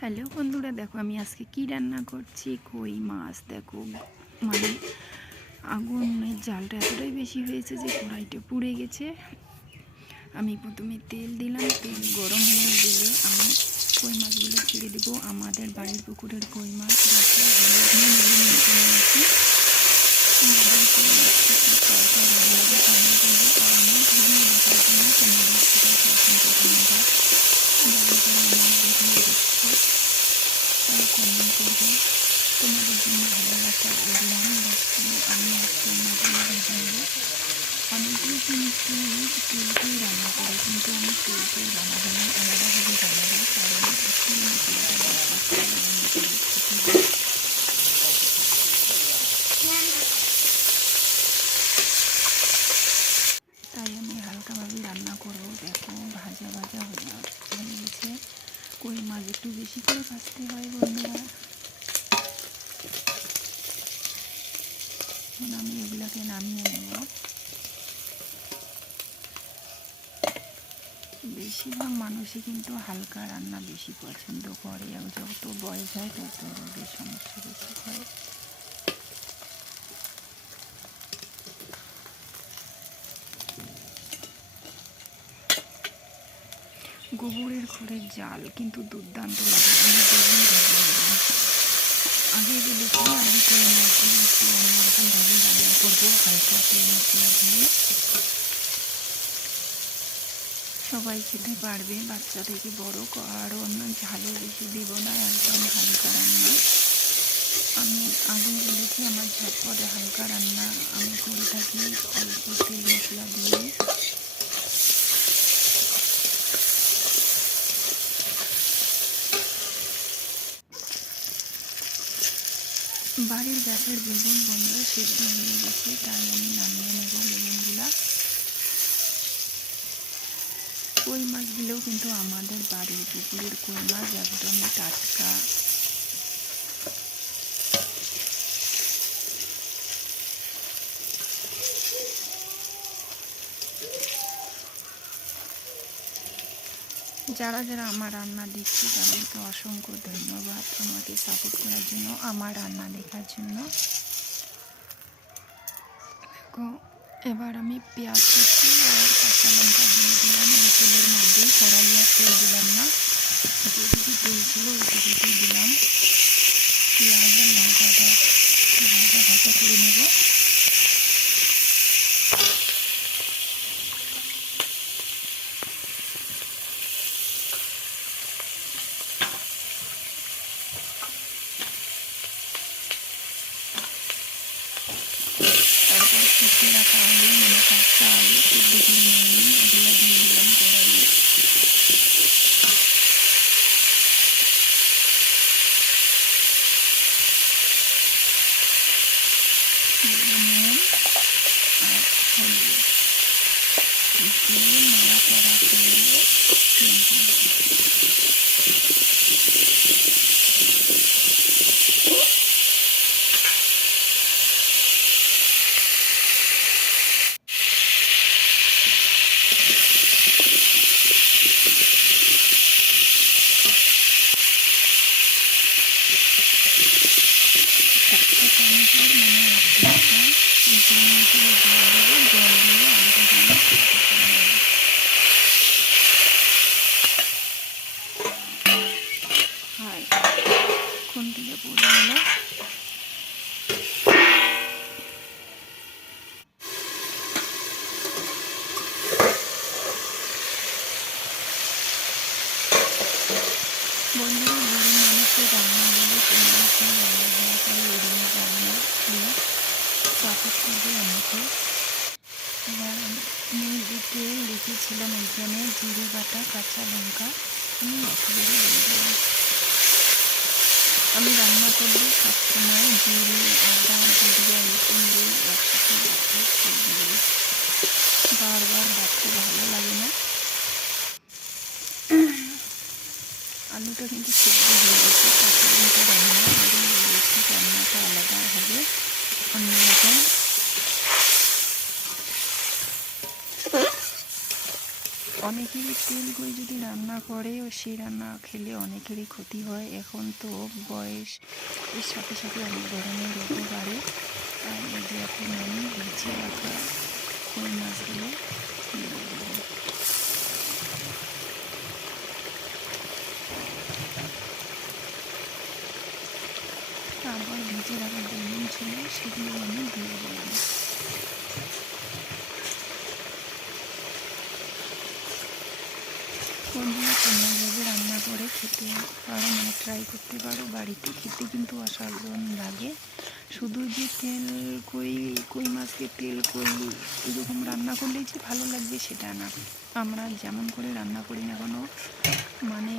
Hello বন্ধুরা, দেখো আমি আজকে কি রান্না করছি? কই মাছ, দেখো মানে আগুনের জালটা এতটাই বেশি হয়েছে যে কড়াইটা পুড়ে গেছে। আমি প্রথমে তেল দিলাম, তেল গরম হয়ে গেলে আমি কই মাছগুলো ছেড়ে দেবো। আমাদের বাড়ির পুকুরের কই মাছ দেখো হলুদ মেখে নিয়েছি আমাদের কই মাছটা খুব তরকারি ভালো লাগে রান্না করব আর আমার ভিডিও দেখার জন্য তোমাদের সবাইকে অসংখ্য ধন্যবাদ যারা যারা আমার ভিডিও দেখছ তারা কমেন্ট করবে তোমাদের জন্য ভালোবাসা দেখছি আমি আজকে ভেজে নেব অনেকগুলো জিনিস দিয়ে তেলতেই রান্না করে, কিন্তু আমি তেলতেই রান্না করি আলাদাভাবে রান্না করি কারণ একটু তাই আমি হালকাভাবে রান্না করব। দেখো, ভাজা ভাজা হয়ে গেছে। কই মাছ একটু বেশি করে ভাজতে হয় বন্ধুরা? এখন আমি এগুলোকে নামিয়ে নেব। বেশিরভাগ মানুষই কিন্তু হালকা রান্না বেশি পছন্দ করে। আর যত বয়স হয়, তত রোগের সমস্যা বেশি হয়। গোবরের ঘরের জাল কিন্তু দুর্দান্ত লাগে। আমি রান্না করব, হালকা সবাই খেতে পারবে, বাচ্চা থেকে বড় আর অন্য ঝালও বেশি দিব না, একদম হালকা রান্না। আমি আগে বলেছি আমার ঝটপটে হালকা রান্না আমি করে থাকি অল্প তেল মশলা দিয়ে বাড়ির গাছের বেগুন বন্ধুরা সেদ্ধ হয়ে গেছে, তাই আমি নামিয়ে নেব বেগুনগুলা। কই মাছগুলোও কিন্তু আমাদের বাড়ির পুকুরের কই মাছ একদম টাটকা। যারা যারা আমার রান্না দেখছে, তাদেরকে অসংখ্য ধন্যবাদ আমাকে সাপোর্ট করার জন্য, আমার রান্না দেখার জন্য। এবার আমি পেঁয়াজ কুচি আর কাঁচা লঙ্কা দিয়ে দিলাম। এই তেলের মধ্যে কড়াই আর তেল দিলাম না। যেটুকু তেল ছিল ওইটুকুই দিলাম। পেঁয়াজ আর লঙ্কাটা ভাজা ভাজা করে নেব। তারপর কুচি রাখা আলু মানে কাঁচা আলু সিদ্ধ করে নিয়ে এগুলো দিয়ে দিলাম কড়াইয়ে দিলাম নুন আর হলুদ দিয়ে নাড়াচাড়া করে তুলব। চারটে চামচের মানে এক লিটার সিদ্ধ করে বন্ধুরা আমাকে এবার আমি দিতে রেখেছিলাম এখানে জিরে বাটা, কাঁচা লঙ্কা। আমি একেবারে দিয়ে দিলাম। আমি রান্না করলে সবসময় জিরে, আদা জিরিয়া রসুন দিই একসাথে বারবার বাটতে ভালো লাগে না। আলুটা কিন্তু সিদ্ধ হয়ে গেছে কাঁচা লঙ্কা রান্না আলু বলেছি রান্নাটা আলাদা হবে অন্যরকম অনেকেরই তেল গুঁড়ি যদি রান্না করে ও সেই রান্না খেলে অনেকেরই ক্ষতি হয়। এখন তো বয়স, এর সাথে সাথে অনেক ধরনের রোগও বাড়ে। আর এই যে এখন আমি ভিজিয়ে রাখা কই মাছগুলো দিয়ে দেবো। তারপর ভেজে রাখা বেগুন ছিল সেগুলো আমি দিয়ে দিলাম বন্ধুরা তোমরা এভাবে রান্না করে খেতে পারো মানে ট্রাই করতে পারো। বাড়িতে খেতে কিন্তু অসাধারণ লাগে। শুধু যে তেল কই কই মাছকে তেল কই, এরকম রান্না করলেই যে ভালো লাগবে সেটা না। আমরা যেমন করে রান্না করি না কেন মানে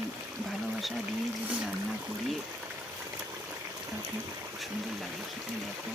ভালোবাসা দিয়ে যদি রান্না করি, তাতে খুব সুন্দর লাগে খেতে, দেখো।